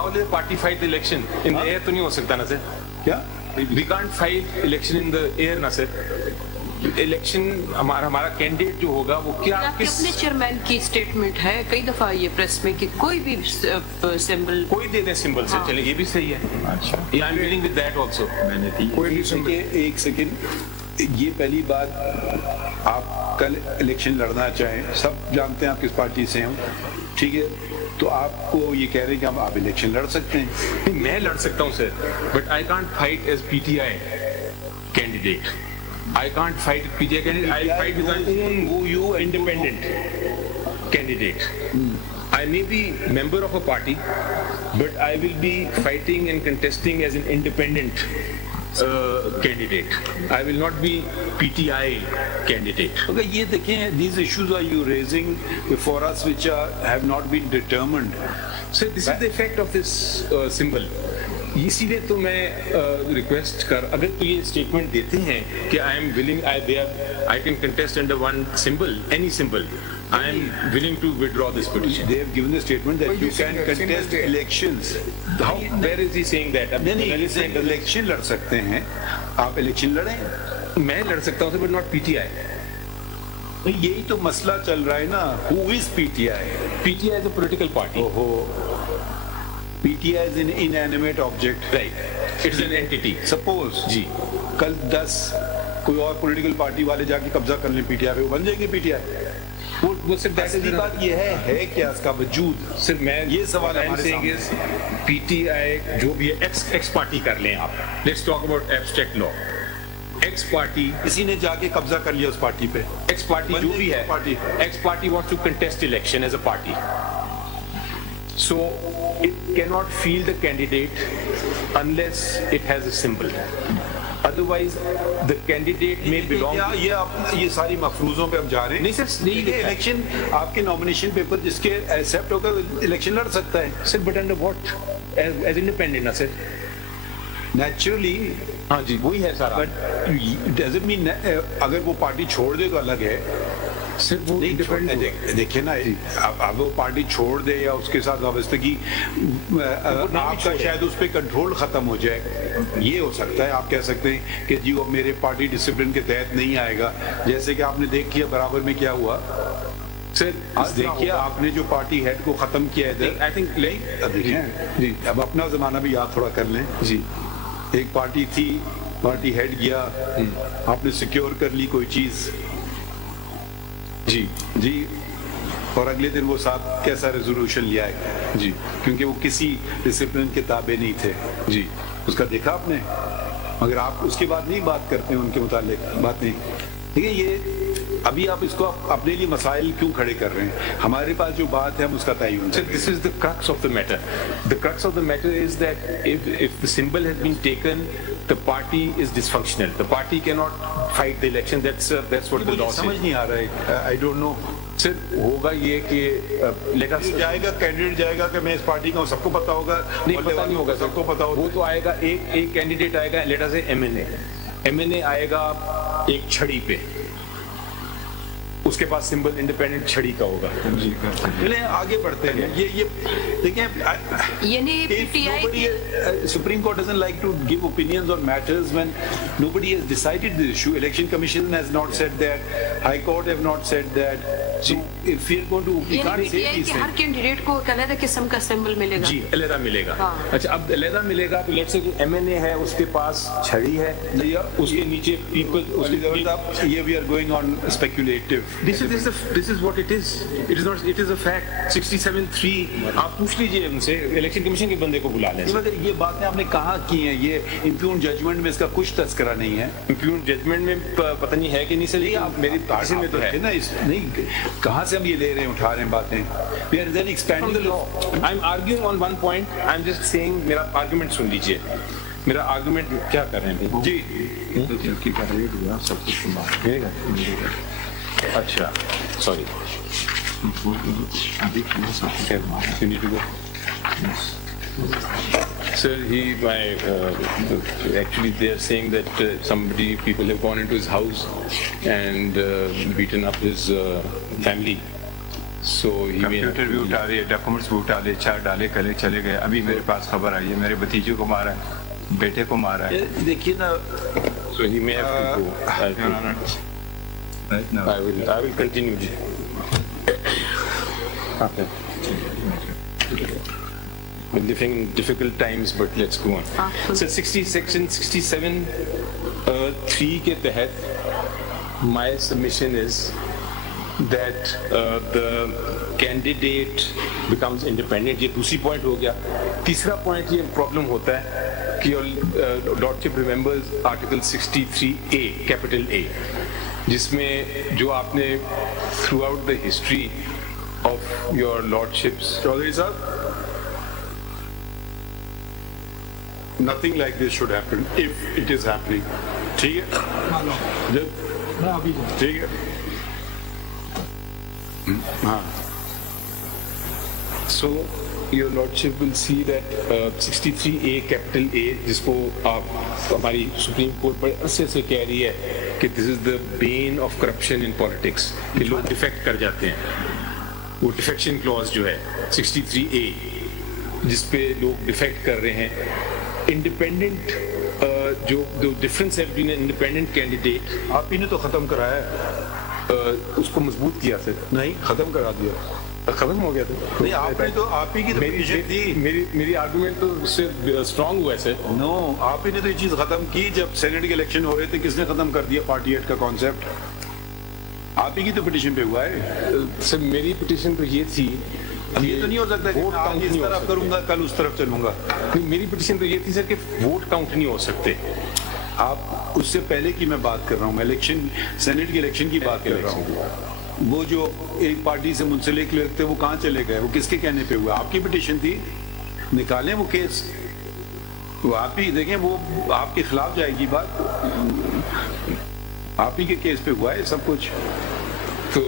How will the party fight the election? In the air تو نہیں ہو سکتا نا سر. کیا؟ We can't fight election in the air نا سر. الیکشن ہمارا کینڈیڈیٹ جو ہوگا وہ کیا اپنے چیئرمین کی اسٹیٹمنٹ ہے کئی دفعہ یہ پریس میں کہ کوئی بھی سمبل کوئی دے دیں سمبل سے. چلے یہ بھی صحیح ہے. اچھا I am dealing with that also. کوئی بھی سمبل. ایک سیکنڈ. یہ پہلی بات آپ کل الیکشن لڑنا چاہیں سب جانتے ہیں آپ کس پارٹی سے ہوں ٹھیک ہے تو آپ کو یہ کہہ رہے ہیں کہ آپ الیکشن لڑ سکتے ہیں. میں لڑ سکتا ہوں sir but I can't fight as PTI candidate. I can't fight PTI candidate. I'll fight with an independent candidate. I may be member of a party, but I will be fighting and contesting as an independent candidate. I will not be PTI candidate. Okay, یہ دیکھیں, these issues are you raising before us which have not been determined. So this is the effect of this symbol. اسی لیے تو میں request اگر تو یہ statement دیتے ہیں کہ I am willing, I can contest under one symbol, any symbol. I am willing to withdraw this petition. They have given a statement that you can contest elections. How? Where is he saying that? نہیں, election لڑ سکتے ہیں آپ, election لڑیں. میں لڑ سکتا ہوں بٹ ناٹ PTI. یہی تو مسئلہ چل رہا ہے نا. Who is PTI? PTI is a political party. PTI is an inanimate object. Right. It is an entity. Suppose جی کل 10 کوئی اور پولیٹیکل پارٹی والے جا کے قبضہ کر لیں PTI پہ, وہ بن جائیں گے PTI. وہ صرف اصلی بات یہ ہے کیا اس کا وجود. صرف میں یہ سوال ہمارے سامنے PTI جو بھی ہے ایکس پارٹی کر لیں آپ. Let's talk about abstract law. X party, کسی نے جا کے قبضہ کر لیا اس پارٹی پہ, ایکس پارٹی جو بھی ہے, x party wants to contest election as a party. So it cannot field the candidate unless it has a symbol. Otherwise the candidate may belong. یہ ساری مفروضوں پہ ہم جا رہے ہیں. نہیں سر, نہیں الیکشن آپ کے نامینیشن پیپر جس کے ایکسیپٹ ہوگا الیکشن لڑ سکتا ہے. Sir but under what, as independent نا سر. نیچرلی ہاں جی وہی ہے سارا. بٹ ڈز اٹ مین اگر وہ پارٹی چھوڑ دے تو الگ ہے. دیکھیں نا, اب وہ پارٹی چھوڑ دے یا اس کے ساتھ وابستگی آپ کا شاید اس پہ کنٹرول ختم ہو جائے. یہ ہو سکتا ہے. آپ کہہ سکتے ہیں کہ جی وہ میرے پارٹی ڈسپلن کے تحت نہیں آئے گا, جیسے کہ آپ نے دیکھ لیا برابر میں کیا ہوا. سر دیکھیے آپ نے جو پارٹی ہیڈ کو ختم کیا ہے, دیکھیں جی اب اپنا زمانہ بھی یاد تھوڑا کر لیں. جی ایک پارٹی تھی, پارٹی ہیڈ گیا, آپ نے سیکیور کر لی کوئی چیز جی اور اگلے دن وہ صاحب کیسا ریزولوشن لیا ہے جی, کیونکہ وہ کسی ڈسپلن کے تابع نہیں تھے جی. اس کا دیکھا آپ نے, مگر آپ اس کے بعد نہیں بات کرتے ہیں ان کے متعلق. بات نہیں. دیکھیں یہ ابھی آپ اس کو اپنے لیے مسائل کیوں کھڑے کر رہے ہیں. ہمارے پاس جو بات ہے ہم اس کا تعین. This is the crux of the matter. The crux of the matter is that if the symbol has been taken, the party is dysfunctional. The party cannot fight the election. That's what the law says. سمجھ نہیں آ رہا ہے. I don't know. صرف ہوگا یہ کہ جائے گا candidate جائے گا کہ میں اس پارٹی کا ہوں, سب کو پتا ہوگا. نہیں پتا نہیں ہوگا, سب کو پتا ہوگا. وہ تو آئے گا, ایک کینڈیڈیٹ آئے گا, لیٹ اس سے MNA آئے گا ایک چھڑی پہ, اس کے پاس سمبل انڈیپینڈنٹ چھڑی کا ہوگا. جی چلیں آگے بڑھتے ہیں. یہ دیکھیں, Supreme Court doesn't like to give opinions on matters when nobody has decided the issue. Election Commission has not said that, High Court have not said that. So if we are going to, we can't say these things. Hare candidate کو علیحدہ قسم کا symbol ملے گا. جی علیحدہ ملے گا. اچھا اب علیحدہ ملے گا تو لیٹ سے MNA ہے, اس کے پاس چھڑی ہے, اس کے نیچے پیپل. یہ we are going on speculative. This is what it is. It is a fact. 67(3 آپ پوچھ لیجئے ان سے, الیکشن کمیشن کے بندے کو بلا لیں. یہ باتیں آپ نے کہاں کی ہیں؟ یہ امپیون ججمنٹ میں اس کا کچھ تذکرہ نہیں ہے. امپیون ججمنٹ میں پتہ نہیں ہے کہ نہیں. سے لیکن آپ میری تاثر میں تو ہے نا. نہیں کہاں سے ہم یہ لے رہے ہیں, اٹھا رہے ہیں باتیں. We are then expanding the law. I'm arguing on one point. I'm just saying میرا آرگومنٹ سن لیجئے. میرا آرگومنٹ کیا کر رہے ہیں جی. سب کچھ اچھا sorry Sir, actually they are saying that people have gone into his house and beaten up his family. So he computer بھی اٹھا رہے, ڈاکومنٹس بھی اٹھا لے, چار ڈالے کلے چلے گئے. ابھی میرے پاس خبر آئی ہے میرے بھتیجے کو مارا ہے, بیٹے کو مارا ہے. دیکھیے نا, so he may have to go. Right now. I will continue. Okay. We're living in difficult times, but let's go on. So section 67(3) کے تحت my submission is that the candidate becomes independent. یہ دوسری point ہو گیا. تیسرا point یہ problem ہوتا ہے کہ Lordship remembers Article 63A, capital A, جس میں جو آپ نے throughout the history of your lordships. Chaudhry صاحب nothing like this should happen if it is happening. ٹھیک ہے ٹھیک ہے ہاں. So your lordship will see that 63A capital A جس کو آپ ہماری سپریم کورٹ بڑے عرصے سے کہہ رہی ہے کہ this is the bane of corruption in politics, کہ لوگ ڈیفیکٹ کر جاتے ہیں. وہ ڈیفیکشن کلوز جو ہے 63A جس پہ لوگ ڈیفیکٹ کر رہے ہیں, انڈیپینڈنٹ جو ڈفرینس ہے بٹوین انڈیپینڈنٹ کینڈیڈیٹ. آپ ہی نے تو ختم کرایا ہے, اس کو مضبوط کیا سر. نہیں ختم کرا دیا, ختم ہو گیا تھا. نہیں آپ نے تو آپ ہی کی پٹیشن تھی. میری آرگومنٹ تو اس سے اسٹرانگ ہوا ہے سر. نو آپ ہی نے تو یہ چیز ختم کی جب سینٹ کے الیکشن ہو رہے تھے. کس نے ختم کر دیا پارٹی ایڈ کا کانسیپٹ؟ آپ ہی کی تو پٹیشن پہ ہوا ہے سر. میری پٹیشن تو یہ تھی, یہ تو نہیں ہو سکتا کہ میں آج اس طرف کروں گا کل اس طرف چلوں گا. میری پٹیشن تو یہ تھی سر کہ ووٹ کاؤنٹ نہیں ہو سکتے. آپ اس سے پہلے کی میں بات کر رہا ہوں, میں الیکشن سینٹ کے الیکشن کی بات کر رہا ہوں. وہ جو ایک پارٹی سے منسلک لوگ تھے وہ کہاں چلے گئے؟ وہ کس کے کہنے پہ ہوا؟ آپ کی پٹیشن تھی, نکالیں وہ کیس. وہ آپ ہی دیکھیں, وہ آپ کے خلاف جائے گی بات. آپ ہی کے کیس پہ ہوا ہے سب کچھ. تو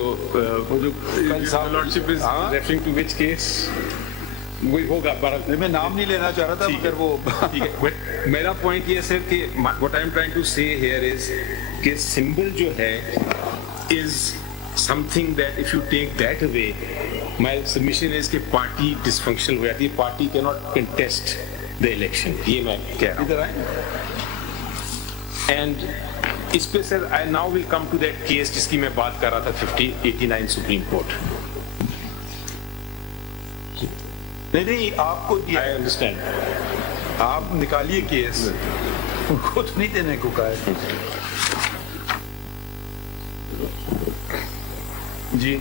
وہ جو lordship is referring to which case وہی ہوگا. میں نام نہیں لینا چاہ رہا تھا مگر وہ میرا پوائنٹ یہ سر کہ what I'm trying to say here is کہ سمبل جو ہے is something that if you take that away, my submission is کہ پارٹی ڈسفنکشنل ہو جاتی ہے. Party cannot contest the election. یہ میں کہہ رہا ہوں. ادھر آئیں. اینڈ اس پہ سر I now will come to that case جس کی میں بات کر رہا تھا 5089 سپریم کورٹ. نہیں آپ کو I understand. آپ نکالیے کیس, خود نہیں دینے کو کہا ہے. جی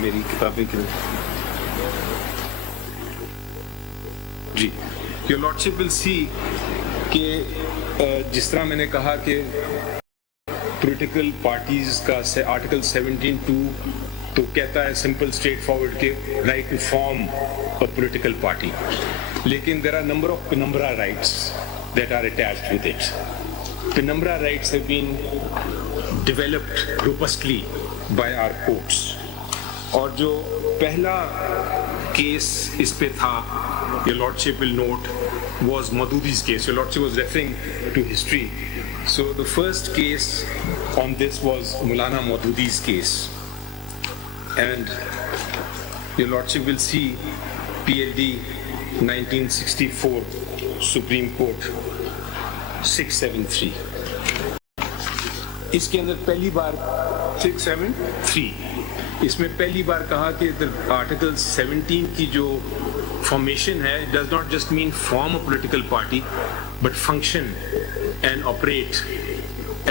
میری کتابیں جی. یور لارڈشپ ول سی کہ جس طرح میں نے کہا کہ پولیٹیکل پارٹیز کا آرٹیکل 17(2) تو کہتا ہے سمپل اسٹریٹ فارورڈ کے right to form a political party, لیکن there are number of penumbra rights that are attached with it. Penumbra rights have been developed robustly by our courts. اور جو پہلا case اس پہ تھا, your lordship will note, was Madhudi's case. Your lordship was referring to history. So the first case on this was Maulana Madhudi's case. And your lordship will see PLD 1964 Supreme Court 673. اس کے اندر پہلی بار 673 اس میں پہلی بار کہا کہ article 17 کی جو formation ہے does not just mean form a political party but function and operate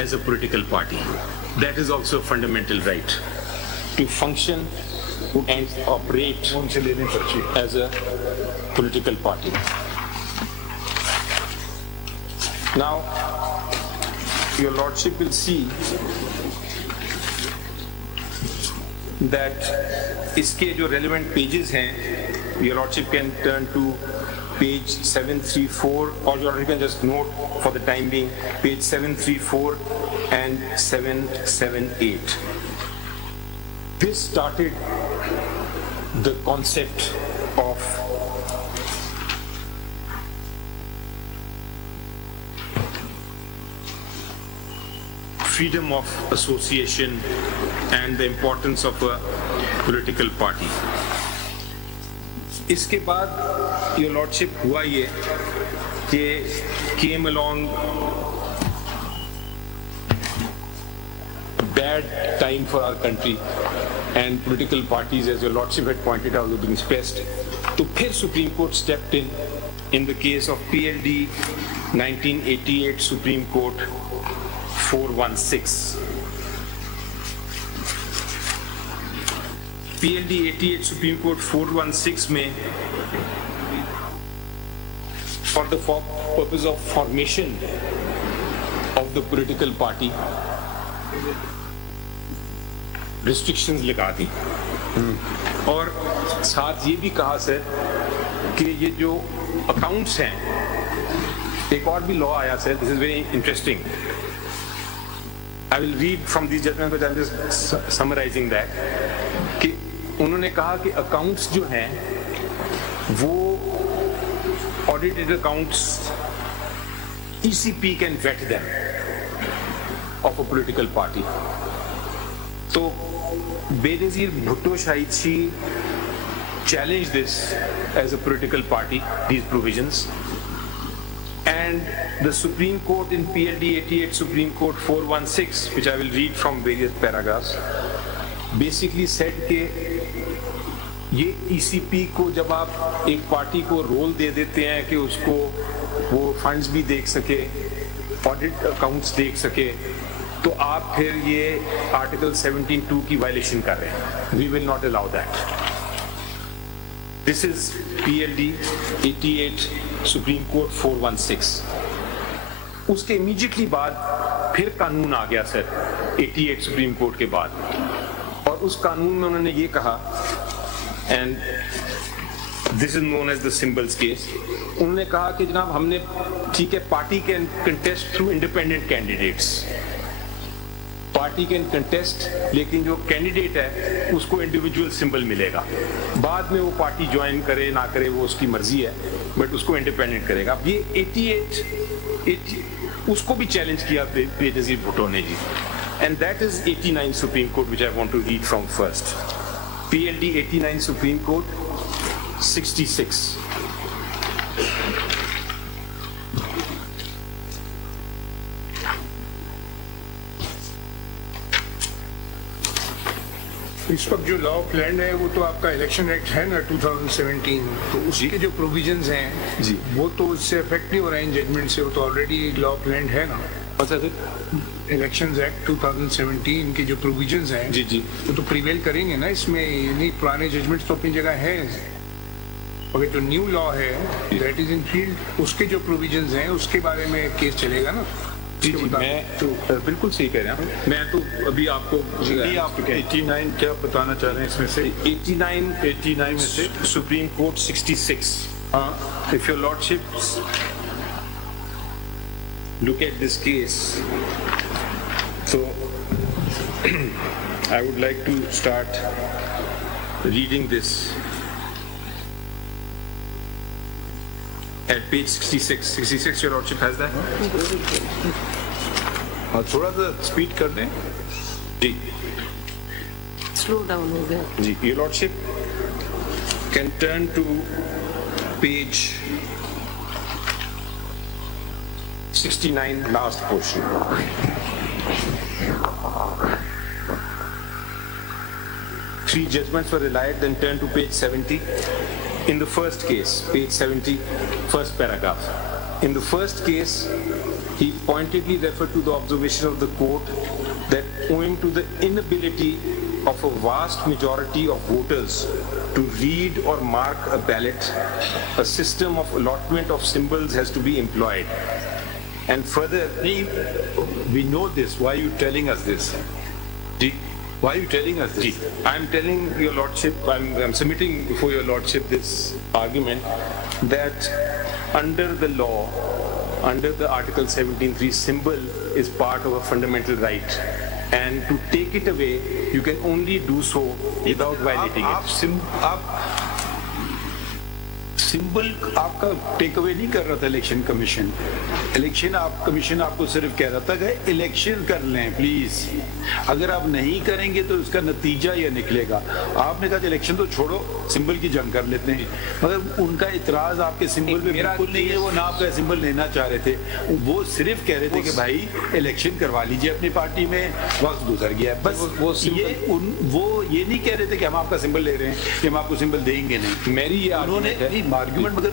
as a political party. That is also a fundamental right to function and operate as a political party. Now your lordship will see that اس کے جو relevant pages ہیں, your lordship can turn to page 734 or your lordship can just note for the time being page 734 and 778. This started the concept of freedom of association and the importance of a political party. اس کے بعد your lordship ہوا یہ کہ came along bad time for our country and political parties, as your lordship had pointed out, were being stressed. تو پھر Supreme Court stepped in the case of PLD 1988 Supreme Court 416. PLD 88 Supreme Court 416 میں for the purpose of formation of the political party restrictions لگا دی, اور ساتھ یہ بھی کہا سر کہ یہ جو اکاؤنٹس ہیں ایک اور بھی لا آیا sir, this is very interesting. I will read from these judgment but I am just summarising that, کہ انہوں نے کہا کہ اکاؤنٹس جو ہیں وہ audited accounts ECP can vet them of a political party. So Benazir Bhutto Shahidshi challenged this as a political party, these provisions, and the Supreme Court in PLD 88 Supreme Court 416, which I will read from various paragraphs, basically said کہ یہ ECP کو جب آپ ایک party کو role دے دیتے ہیں کہ اس کو وہ فنڈز بھی دیکھ سکے, آڈٹ اکاؤنٹس دیکھ سکے, تو آپ پھر یہ آرٹیکل 17(2) کی وائلیشن کر رہے ہیں. We will not allow that. This is PLD 88 supreme court 416. اس کے امیجیٹلی بعد پھر قانون آ گیا سر 88 سپریم کورٹ کے بعد, اور اس قانون میں انہوں نے یہ کہا, and this is known as the symbols case. انہوں نے کہا کہ جناب ہم نے ٹھیک ہے party can contest through independent candidates, party can contest, لیکن جو کینڈیڈیٹ ہے اس کو انڈیویجول سمبل ملے گا. بعد میں وہ پارٹی جوائن کرے نہ کرے وہ اس کی مرضی ہے, بٹ اس کو انڈیپینڈنٹ کرے گا. اب یہ 88 اس کو بھی چیلنج کیا بینظیر بھٹو نے جی, and that is 89 supreme court which I want to read from first. PLD 89 Supreme Court 66. اس وقت جو لا آف لینڈ ہے وہ تو آپ کا الیکشن ایکٹ ہے نا 2017, تو اس کے جو پروویژنز ہیں جی وہ تو اس سے افیکٹ نہیں ہو رہے ہیں ججمنٹ سے, وہ تو آلریڈی لا آف لینڈ ہے نا. الیکشنز ایکٹ 2017 کے جو پروویژنز ہیں جی جی وہ تو پریویل کریں گے نا اس میں, یعنی پرانے ججمنٹس تو اپنی جگہ ہیں, مگر جو نیو لا ہے دیٹ از ان فیلڈ, اس کے جو پروویژنز ہیں اس کے بارے میں کیس چلے گا نا. جی جی میں تو بالکل صحیح کہہ رہا ہوں. میں تو ابھی آپ کو 89 کیا بتانا چاہ رہے ہیں اس میں سے؟ 89 میں سے supreme court 66. If your lordship look at this case, so I would like to start reading this at page 66. Your lordship has that? تھوڑا سا اسپیڈ کر دیں جی, سلو ڈاؤن ہو گیا جی. Your lordship can turn to page 69, last portion. Three judgments were relied, then turn to page 70. In the first case, page 70, first paragraph. In the first case, he pointedly referred to the observation of the court that owing to the inability of a vast majority of voters to read or mark a ballot, a system of allotment of symbols has to be employed. And further, we know this. Why are you telling us this? Why are you telling us this? I'm telling your lordship, I'm submitting before your lordship this argument that under the law, under the Article 17(3), symbol is part of a fundamental right, and to take it away, you can only do so without violating it. Symbol آپ کا ٹیک اوے نہیں کر رہا تھا election commission. Commission آپ کو صرف کہہ رہا تھا کہ الیکشن کر لیں پلیز, اگر آپ نہیں کریں گے تو اس کا نتیجہ یہ نکلے گا. آپ نے کہا کہ الیکشن تو چھوڑو, سمبل کی جنگ کر لیتے ہیں, مگر ان کا اعتراض آپ کے سمبل پہ بالکل نہیں ہے. وہ نہ آپ کا سمبل لینا چاہ رہے تھے, وہ صرف کہہ رہے تھے کہ بھائی الیکشن کروا لیجیے اپنی پارٹی میں, وقت گزر گیا بس. وہ یہ نہیں کہہ رہے تھے کہ ہم آپ کا سمبل لے رہے ہیں کہ ہم آپ کو سمبل دیں گے نہیں. میری یہ انہوں نے آرگومنٹ, مگر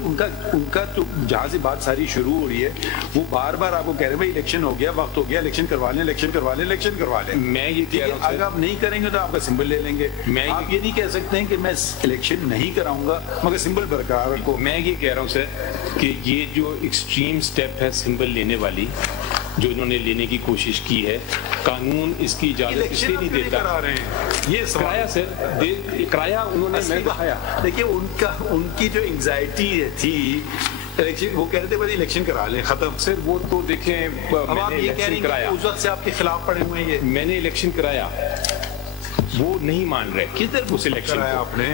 ان کا تو جہاں سے بات ساری شروع ہو رہی ہے وہ بار بار آپ کو کہہ رہے ہیں بھائی الیکشن ہو گیا, وقت ہو گیا, الیکشن کروا لیں, الیکشن کروا لیں, الیکشن کروا لیں. میں یہ کہہ رہا ہوں اگر آپ نہیں کریں گے تو آپ کا سمبل لے لیں گے. آپ یہ نہیں کہہ سکتے ہیں کہ میں الیکشن نہیں کراؤں گا مگر سمبل برقرار رکھو. میں یہ کہہ رہا ہوں سر کہ یہ جو ایکسٹریم سٹیپ ہے سمبل لینے والی, جو انہوں نے لینے کی کوشش کی ہے, قانون اس کی اجازت اس لیے نہیں دیتا. یہ کرایہ سر کرایہ انہوں نے میں دکھایا. دیکھیے ان کی جو انگزائٹی تھی الیکشن وہ کہہ رہے تھے بھائی الیکشن کرا لیں ختم. سر وہ تو دیکھیں اب آپ یہ کہہ رہے ہیں کہ اس وقت سے آپ کے خلاف پڑے ہوئے ہیں. یہ میں نے الیکشن کرایا, وہ نہیں مان رہے. کدھر اس الیکشن کرایا آپ نے؟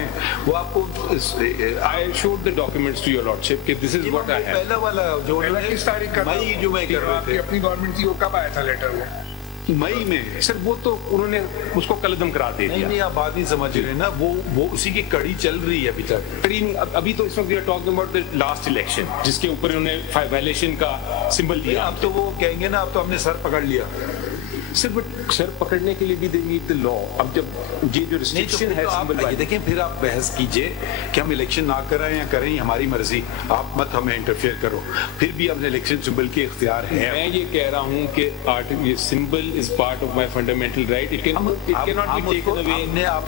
وہ آپ کو I showed the documents to your lordship کہ this is what I have. پہلا والا جو کس تاریخ کا مئی جو میں کر رہے آپ کی تھے اپنی گورنمنٹ تھی, وہ کب آیا تھا لیٹر؟ وہ مئی میں. سر وہ تو انہوں نے اس کو قلعدم کرا دے دیا. نہیں آپ بات نہیں سمجھ رہے نا, وہ اسی کی کڑی چل رہی ہے ابھی تک. ابھی تو اس وقت we are talking about the last election جس کے اوپر انہوں نے وائلیشن کا سمبل دیا. اب تو وہ کہیں گے نا اب تو ہم نے سر پکڑ لیا. سر بٹ سر پکڑنے کے لیے بھی they need the law. اب جب یہ جو ریسٹرکشن ہے یہ دیکھیں پھر آپ بحث کیجئے کہ ہم الیکشن نہ کرائیں یا کریں, ہماری مرضی, آپ مت ہمیں انٹرفیئر کرو. پھر بھی اب الیکشن سمبل کے اختیار ہے. میں یہ کہہ رہا ہوں کہ یہ symbol is part of my fundamental right. It cannot be taken away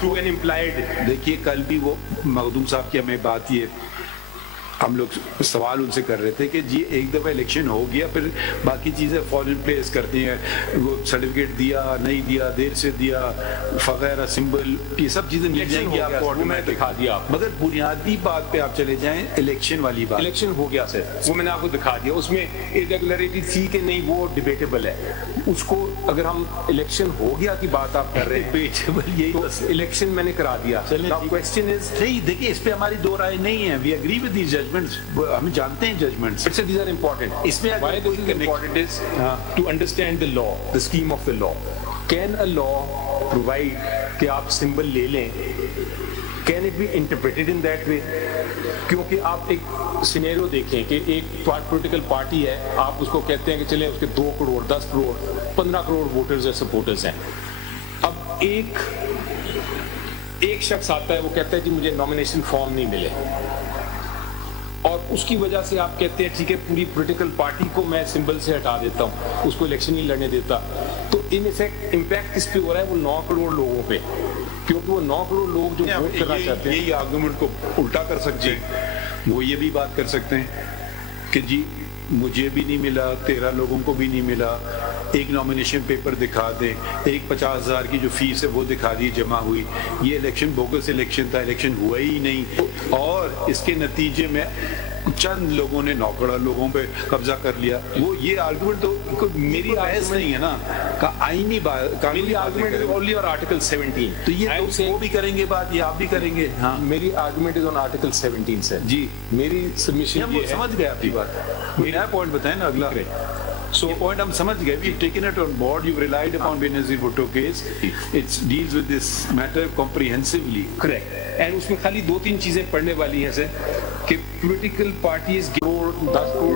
through an implied. دیکھیے کل بھی وہ مخدوم صاحب کی ہمیں بات یہ ہم لوگ سوال ان سے کر رہے تھے کہ جی ایک دفعہ الیکشن ہو گیا پھر باقی چیزیں فارن پلیس کرتی ہیں, وہ سرٹیفکیٹ دیا نہیں دیا, دیر سے دیا وغیرہ, سمبل, یہ سب چیزیں مل جائیں گی آپ کو, میں دکھا دیا. مگر بنیادی بات پہ آپ چلے جائیں الیکشن والی بات. الیکشن ہو گیا سر, وہ میں نے آپ کو دکھا دیا. اس میں irregularity تھی کہ نہیں وہ ڈیبیٹیبل ہے. اس کو اگر ہم الیکشن ہو گیا کی بات آپ کر رہے ہیں, ڈیبیٹیبل یہی الیکشن میں نے کرا دیا. کوسچن از نہیں, دیکھیے اس پہ ہماری دو رائے نہیں ہے. We agree with these judgments, ہم جانتے ہیں ججمنٹس. These are important. اس میں why this is important is to understand the law, the scheme of the law. Can a law provide کہ آپ سمبل لے لیں, can it be interpreted in that way? کیونکہ آپ ایک سینیریو دیکھیں کہ ایک پولیٹیکل پارٹی ہے, آپ اس کو کہتے ہیں کہ چلیں اس کے 2 کروڑ 10 کروڑ 15 کروڑ ووٹرز اور سپورٹرز ہیں. اب ایک شخص آتا ہے, وہ کہتا ہے کہ مجھے نامینیشن فارم نہیں ملے, اور اس کی وجہ سے آپ کہتے ہیں ٹھیک ہے پوری پولیٹیکل پارٹی کو میں سمبل سے ہٹا دیتا ہوں, اس کو الیکشن نہیں لڑنے دیتا. تو ان ایفیکٹ امپیکٹ کس پہ ہو رہا ہے؟ وہ 9 کروڑ لوگوں پہ, کیونکہ وہ 9 کروڑ لوگ جو ووٹ کرنا چاہتے ہیں. یہی آرگومنٹ کو الٹا کر سکتے ہیں. وہ یہ بھی بات کر سکتے ہیں کہ جی مجھے بھی نہیں ملا, 13 لوگوں کو بھی نہیں ملا, ایک نامینیشن پیپر دکھا دیں, ایک 50,000 کی جو فیس ہے وہ دکھا دی جمع ہوئی, یہ الیکشن بوگس الیکشن تھا, الیکشن ہوا ہی نہیں, اور اس کے نتیجے میں چند لوگوں نے 9 کروڑ لوگوں پہ قبضہ کر لیا. وہ یہ آرگومنٹ تو میری بحث نہیں ہے نا, آئینی بات, قانونی آرگومنٹ ہے اونلی اور آرٹیکل 17. تو یہ وہ بھی کریں گے بات, یہ آپ بھی کریں گے. ہاں میری آرگومنٹ از آن آرٹیکل 17 سر. جی میری سبمیشن یہ سمجھ گئے آپ کی بات. نیا پوائنٹ بتائیں نا اگلا. So point ہم سمجھ گئے, we've taken it on board, you've relied upon Benazir Bhutto case, it deals with this matter comprehensively. Correct. And اس میں خالی 2-3 چیزیں پڑھنے والی ہیں سر کہ پولیٹیکل پارٹیز 10 کروڑ